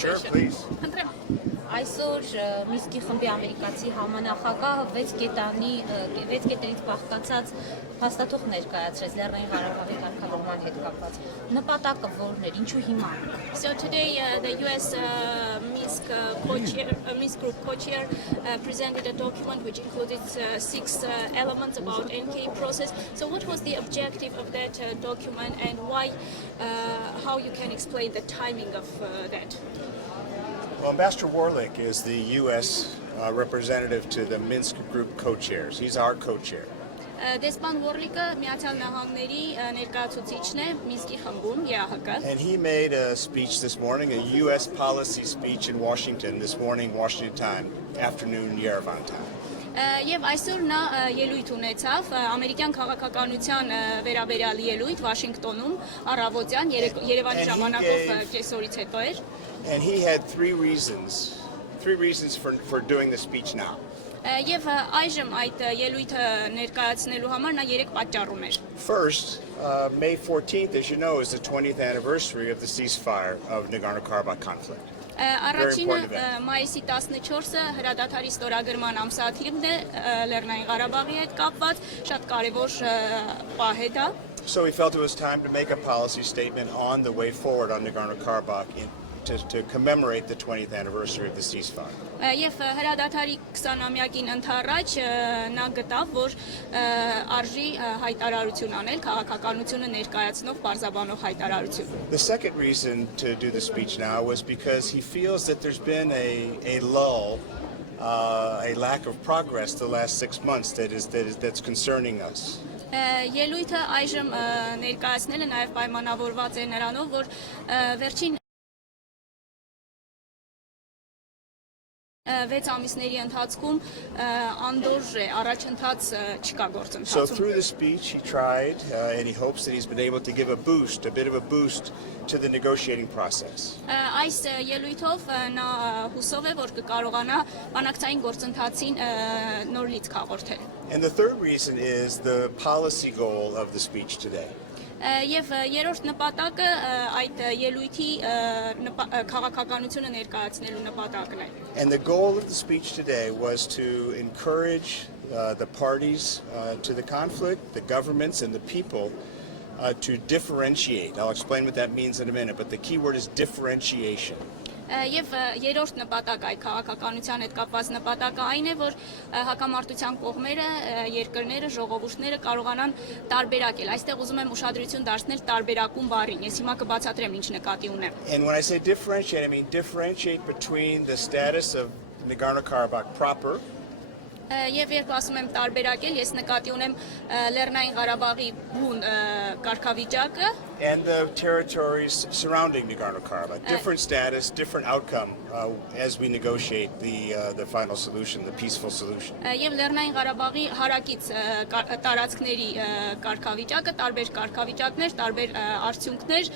Sure, please. Այսօր Միսկի խմբի ամերիկացի համանախագահը 6 կետերից բաղկացած փաստաթուղթ ներկայացրեց Լեռնային Ղարաբաղի կարգավորման հետ կապված։ Նպատակը որն էր, ինչու հիմա։ So today the US Minsk group co-chair presented a document which included 6 elements about NK process. So what was the objective of that document and why, how you can explain the timing of that? Well, Ambassador Warlick is the U.S. Representative to the Minsk Group co-chairs. He's our co-chair. Դեսպան Որլիկը Միացյալ Նահանգների ներկայացուցիչն է Մինսկի խմբում ԵԱՀԿ. And he made a speech this morning, a U.S. policy speech in Washington this morning, Washington time, afternoon Yerevan time. Եվ այսօր նա ելույթ ունեցավ ամերիկյան քաղաքականության վերաբերյալ ելույթ Վաշինգտոնում առավոտյան Երևանի ժամանակով կեսօրից հետո էր. And he had three reasons for doing the speech now. Եվ այժմ այդ ելույթը ներկայացնելու համար նա 3 պատճառ ուներ. First, May 14th, as you know, is the 20th anniversary of the ceasefire of Nagorno-Karabakh conflict. Առաջինը մայիսի 14-ը հրադադարի ստորագրման ամսաթիվն է Լեռնային Ղարաբաղի հետ կապված, շատ կարևոր պահ է դա. So we felt it was time to make a policy statement on the way forward on Nagorno-Karabakh to commemorate the 20th anniversary of the ceasefire. Եվ հրադադարի 20-ամյակին ընթառաջ նա գտավ, որ արժի հայտարարություն անել, քաղաքականությունը ներկայացնող պարզաբանող հայտարարություն. The second reason to do the speech now was because he feels that there's been a lull, a lack of progress the last 6 months that's concerning us. Ելույթը այժմ ներկայացնելը նաև պայմանավորված է նրանով, որ վերջին 6 ամիսների ընթացքում անդորժ է, առաջընթաց չկա գործընթացում. So through the speech he tried and he hopes that he's been able to give a bit of a boost to the negotiating process. Այս ելույթով նա հուսով է, որ կկարողանա բանակցային գործընթացին նոր լիցք հաղորդել. And the third reason is the policy goal of the speech today. Եվ երրորդ նպատակը այդ ելույթի քաղաքականությունը ներկայացնելու նպատակն է. And the goal of the speech today was to encourage the parties to the conflict, the governments and the people to differentiate. I'll explain what that means in a minute, but the key word is differentiation. Եվ երրորդ նպատակ այդ քաղաքականության հետ կապված նպատակը այն է, որ հակամարտության կողմերը, երկրները, ժողովուրդները կարողանան տարբերակել. Այստեղ ուզում եմ ուշադրություն դարձնել տարբերակում բառին. Ես հիմա կբացատրեմ ինչ նկատի ունեմ. And when I say differentiate, I mean differentiate between the status of Nagorno-Karabakh proper. Եվ երբ ասում եմ տարբերակել, ես նկատի ունեմ Լեռնային Ղարաբաղի բուն կարգավիճակը and the territories surrounding Nagorno-Karabakh. Different status, different outcome as we negotiate the final solution, the peaceful solution. Եվ Լեռնային Ղարաբաղի հարակից տարածքների կարգավիճակը, տարբեր կարգավիճակներ, տարբեր արդյունքներ,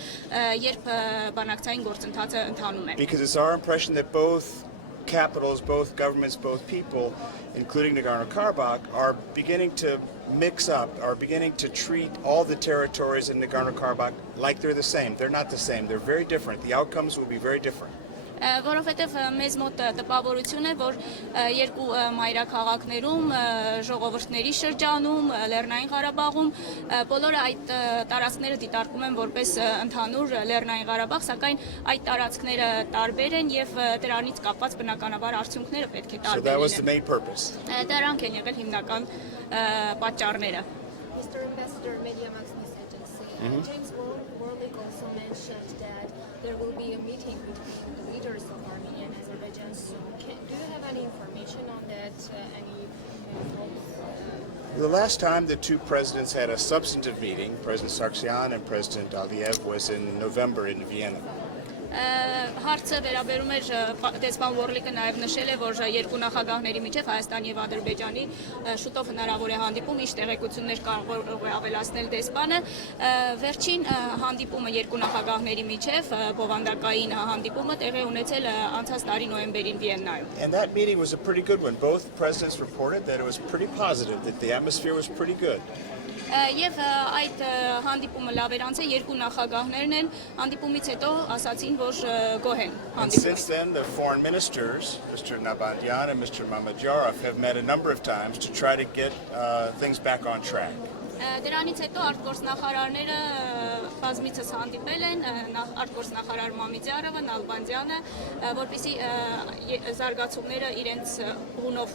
երբ բանակցային գործընթացը ընթանում է. Because it's our impression that both capitals, both governments, both people, including Nagorno-Karabakh, are beginning to mix up, are beginning to treat all the territories in Nagorno-Karabakh like they're the same. They're not the same. They're very different. The outcomes will be very different. Որովհետև մեզ մոտ տպավորություն է, որ երկու մայրաքաղաքներում, ժողովուրդների շրջանում, Լեռնային Ղարաբաղում բոլորը այդ տարածքները դիտարկում են որպես ընդհանուր Լեռնային Ղարաբաղ, սակայն այդ տարածքները տարբեր են եւ դրանից կապված բնականաբար արդյունքները պետք է տարբեր լինեն. So that was the main purpose. Դրանք են եղել հիմնական պատճառները. Mr. Ambassador, Media Max News Agency. James Warlick also mentioned that there will be a meeting between the leaders of Armenia and Azerbaijan soon. Do you have any information on that? Any thoughts? The last time the two presidents had a substantive meeting, President Sargsyan and President Aliyev, was in November in Vienna. Հարցը վերաբերում էր դեսպան Որլիկը նաև նշել է, որ երկու նախագահների միջև Հայաստանի եւ Ադրբեջանի շուտով հնարավոր է հանդիպում, ինչ տեղեկություններ կարող է ավելացնել դեսպանը. Վերջին հանդիպումը երկու նախագահների միջև բովանդակային հանդիպումը տեղի ունեցել անցած տարի նոյեմբերին Վիեննայում. And that meeting was a pretty good one. Both presidents reported that it was pretty positive, that the atmosphere was pretty good. Եվ այդ հանդիպումը լավ էր անցել, երկու նախագահներն են հանդիպումից հետո ասացին, որ գոհ են And հանդիպումից։ since then, the foreign ministers, Mr. Nabandyan and Mr. Mamajarov, have met a number of times to try to get things back on track. Դրանից հետո արտգործնախարարները բազմիցս հանդիպել են արտգործնախարար Մամիդյարովը, Նալբանդյանը, որպեսզի զարգացումները իրենց ուղունով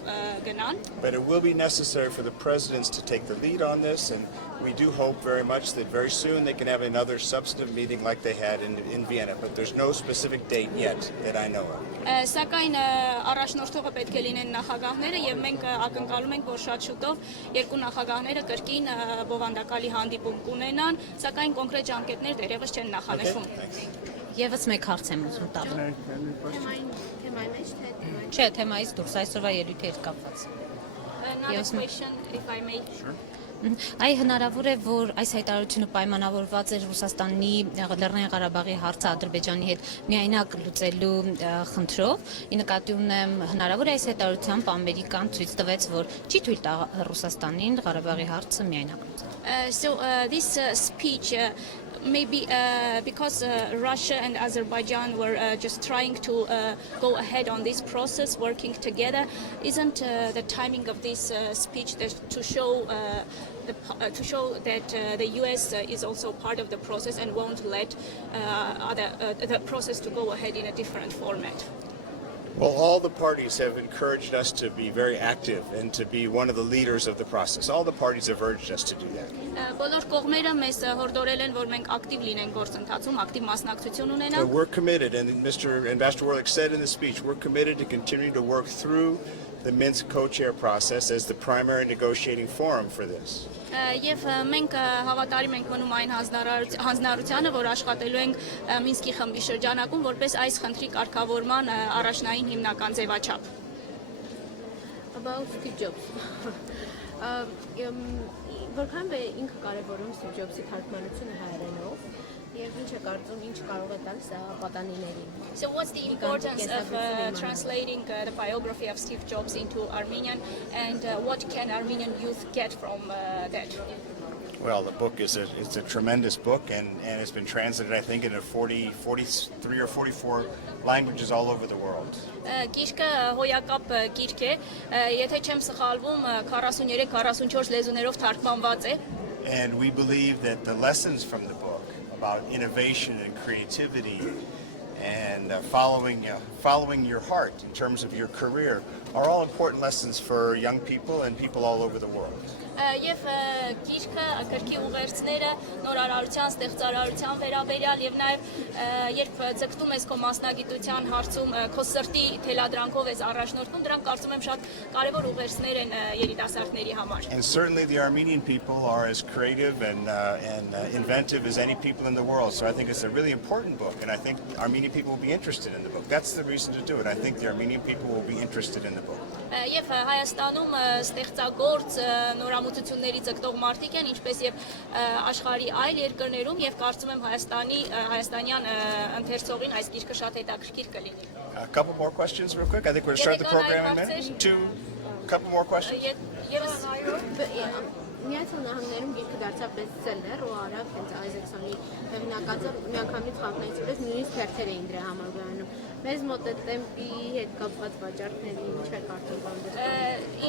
գնան։ But it will be necessary for the presidents to take the lead on this, and we do hope very much that very soon they can have another substantive meeting like they had in Vienna, but there's no specific date yet that I know of. Սակայն առաջնորդողը պետք է լինեն նախագահները եւ մենք ակնկալում ենք, որ շատ շուտով երկու նախագահները կրկին բովանդակալի հանդիպում կունենան, սակայն կոնկրետ ժամկետներ դեռևս չեն նախանշվում։ Եվս մեկ հարց եմ ուզում տալ։ Թեմայի մեջ թե թեմայի Չէ, թեմայից դուրս այսօրվա ելույթի հետ կապված։ Another question, if I may. Այ հնարավոր է, որ այս հայտարարությունը պայմանավորված էր Ռուսաստանի Լեռնային Ղարաբաղի հարցը Ադրբեջանի հետ միայնակ լուծելու խնդրով։ Ի նկատի ունեմ, հնարավոր է այս հայտարարությամբ Ամերիկան ցույց տվեց, որ չի թույլ տա Ռուսաստանին Ղարաբաղի հարցը միայնակ լուծել։ So this speech maybe because Russia and Azerbaijan were just trying to go ahead on this process, working together, isn't the timing of this speech to show that the U.S. Is also part of the process and won't let the process to go ahead in a different format? Well, all the parties have encouraged us to be very active and to be one of the leaders of the process. All the parties have urged us to do that. Բոլոր կողմերը մեզ հորդորել են, որ մենք ակտիվ լինենք գործընթացում, ակտիվ մասնակցություն So ունենանք։ we're committed, and Mr. Ambassador Warlick said in the speech, we're committed to continue to work through the Minsk co-chair process as the primary negotiating forum for this. Եվ մենք հավատարիմ ենք մնում այն հանձնարարությանը, որ աշխատելու ենք Մինսկի խմբի շրջանակում, որպես այս խնդրի կարգավորման առաջնային հիմնական ձևաչափ։ About Steve Jobs. Որքան է ինքը կարևորում Steve Jobs-ի թարգմանությունը հայերենով եւ ինչ է կարծում, ինչ կարող է տալ սա պատանիներին։ So what's the importance of translating the biography of Steve Jobs into Armenian, and what can Armenian youth get from that? Well, the book it's a tremendous book, and it's been translated, I think, into 43 or 44 languages all over the world. Գիրքը հոյակապ գիրք է, եթե չեմ սխալվում, 43-44 լեզուներով թարգմանված է։ And we believe that the lessons from the book about innovation and creativity and following your heart in terms of your career are all important lessons for young people and people all over the world. Եվ գիրքը գրքի ուղերձները նորարարության, ստեղծարարության վերաբերյալ եւ նաեւ երբ ձգտում ես քո մասնագիտության հարցում քո սրտի թելադրանքով ես առաջնորդվում, դրանք կարծում եմ շատ կարեւոր ուղերձներ են երիտասարդների համար։ And certainly the Armenian people are as creative and inventive as any people in the world. So I think it's a really important book, and I think Armenian people will be interested in the book. That's the reason to do it. I think the Armenian people will be interested in the book. Եվ Հայաստանում ստեղծագործ նորամուծությունների ձգտող մարդիկ են, ինչպես եւ աշխարհի այլ երկրներում, եւ կարծում եմ հայաստանյան ընթերցողին այս գիրքը շատ հետաքրքիր կլինի։ A couple more questions real quick. I think we're going to start the program in a minute. Couple more questions. Միացյալ Նահանգներում գիրքը դարձավ բեսթսելեր ու արավ հենց Այզեքսոնի հեղինակածը միանգամից խաղնայցպես նույնիսկ թերթեր էին դրա համար գնում։ Մեզ մոտ է տեմպի հետ կապված վաճառքների ինչ է կարծում բանդը։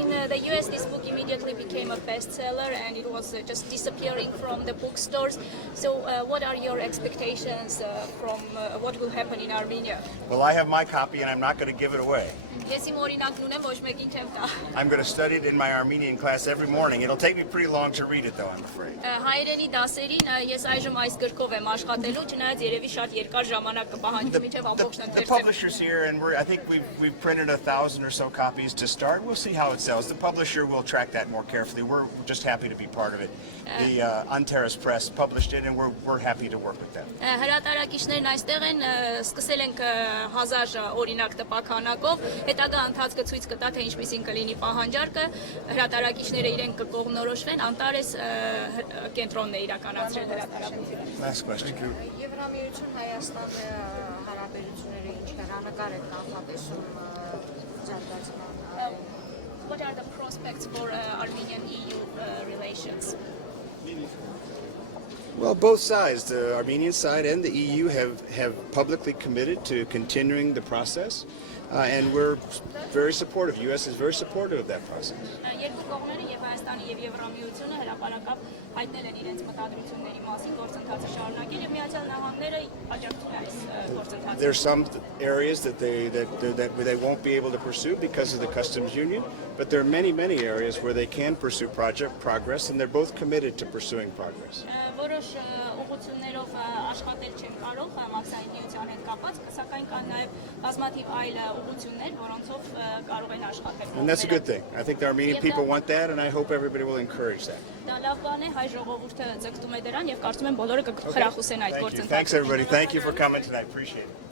In the US, this book immediately became a bestseller, and it was just disappearing from the bookstores. So, what are your expectations from what will happen in Armenia? Well, I have my copy, and I'm not going to give it away. Ես իմ օրինակն ունեմ, ոչ մեկին չեմ տա։ I'm going to study it in my Armenian class every morning. It'll take me pretty long to read it, though, I'm afraid. Հայերենի դասերին ես այժմ այս գրքով եմ աշխատելու, չնայած երևի շատ երկար ժամանակ կպահանջի մինչև ամբողջն The ընթերցեմ։ publisher's here, and I think we've printed 1,000 or so copies to start. We'll see how it sells. The publisher will track that more carefully. We're just happy to be part of it. The Antares Press published it, and we're happy to work with them. Հրատարակիչներն այստեղ են, սկսել ենք 1000 օրինակ տպաքանակով, հետագա ընթացքը ցույց կտա, թե ինչպիսին կլինի պահանջարկը, հրատարակիչները իրենք կկողմնորոշվեն, Անտարես կենտրոնն է իրականացրել հրատարակությունը։ Last question. Եվրամիություն Հայաստան հարաբերությունները ինչ հեռանկար է կանխատեսում զարգացման։ What are the prospects for Armenian-EU relations? Well, both sides, the Armenian side and the EU, have publicly committed to continuing the process, and we're very supportive. The U.S. is very supportive of that process. Երկու կողմերը եւ Հայաստանը եւ Եվրամիությունը հրապարակավ հայտնել են իրենց մտադրությունների մասին գործընթացը շարունակել եւ Միացյալ Նահանգները աջակցում է այս գործընթացին։ There's some areas that they won't be able to pursue because of the customs union, but there are many areas where they can pursue progress, and they're both committed to pursuing progress. Որոշ ուղղություններով աշխատել չեն կարող մաքսային միության հետ կապված, սակայն կան նաև բազմաթիվ այլ ուղղություններ, որոնցով կարող են աշխատել։ And that's a good thing. I think the Armenian people want that, and I hope everybody will encourage that. Դա լավ բան է, հայ ժողովուրդը ձգտում է դրան եւ կարծում եմ բոլորը կխրախուսեն այդ Thank you. գործընթացը։ Thanks everybody. Thank you for coming tonight. Appreciate it.